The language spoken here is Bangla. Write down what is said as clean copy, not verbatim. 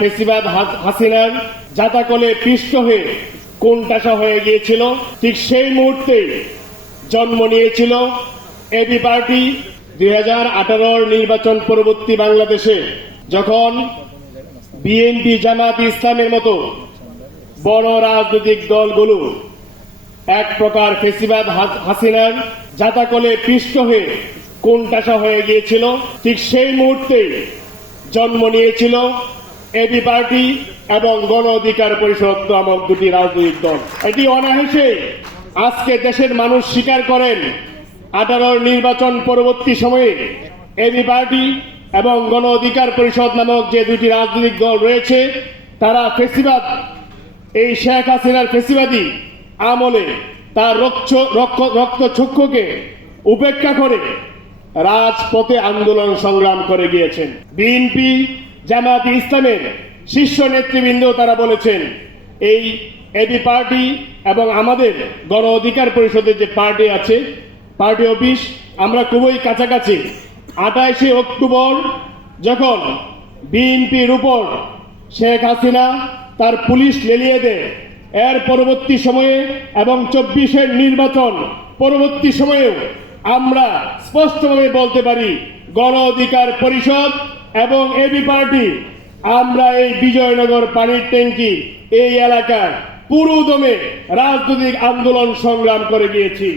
ফেসিবাদ হাসিনার জাতাকলে পিষ্ট হয়ে কোণঠাসা হয়ে গিয়েছিল, ঠিক সেই মুহূর্তে জন্ম নিয়েছিল এবি পার্টি। 2018 নির্বাচন পরবর্তী বাংলাদেশে যখন বিএনপি, জামাত ইসলামের মতো বড় রাজনৈতিক দলগুলো এক প্রকার ফেসিবাদ হাসিনার জাতাকলে পিষ্ট হয়ে কোণঠাসা হয়ে গিয়েছিল, ঠিক সেই মুহূর্তে জন্ম নিয়েছিল এবি পার্টি এবং গণ অধিকার পরিষদ নামক দুটি রাজনৈতিক দল। এটি অনায়াসে আজকে দেশের মানুষ স্বীকার করেন 18 নির্বাচন পরবর্তী সময়ে এবি পার্টি এবং গণ অধিকার পরিষদ নামক যে দুটি রাজনৈতিক দল রয়েছে, তারা ফেসিবাদ, এই শেখ হাসিনার ফেসিবাদী আমলে তার রক্তচক্ষুকে উপেক্ষা করে রাজপথে আন্দোলন সংগ্রাম করে গিয়েছেন। বিএনপি, জামাত ইসলামের শীর্ষ নেতৃবৃন্দ তারা বলেছেন এই এবি পার্টি এবং আমাদের গণ অধিকার পরিষদের যে পার্টি আছে, পার্টি অফিস, আমরা খুবই কাছাকাছি। 28 অক্টোবর যখন বিএনপির উপর শেখ হাসিনা তার পুলিশ লেলিয়ে দেয়, এর পরবর্তী সময়ে এবং 24-এর নির্বাচন পরবর্তী সময়েও আমরা স্পষ্টভাবে বলতে পারি গণ অধিকার পরিষদ এবং এবি পার্টি আমরা এই বিজয়নগর পানির ট্যাঙ্কি এই এলাকার পুরোদমে রাজনৈতিক আন্দোলন সংগ্রাম করে গিয়েছি।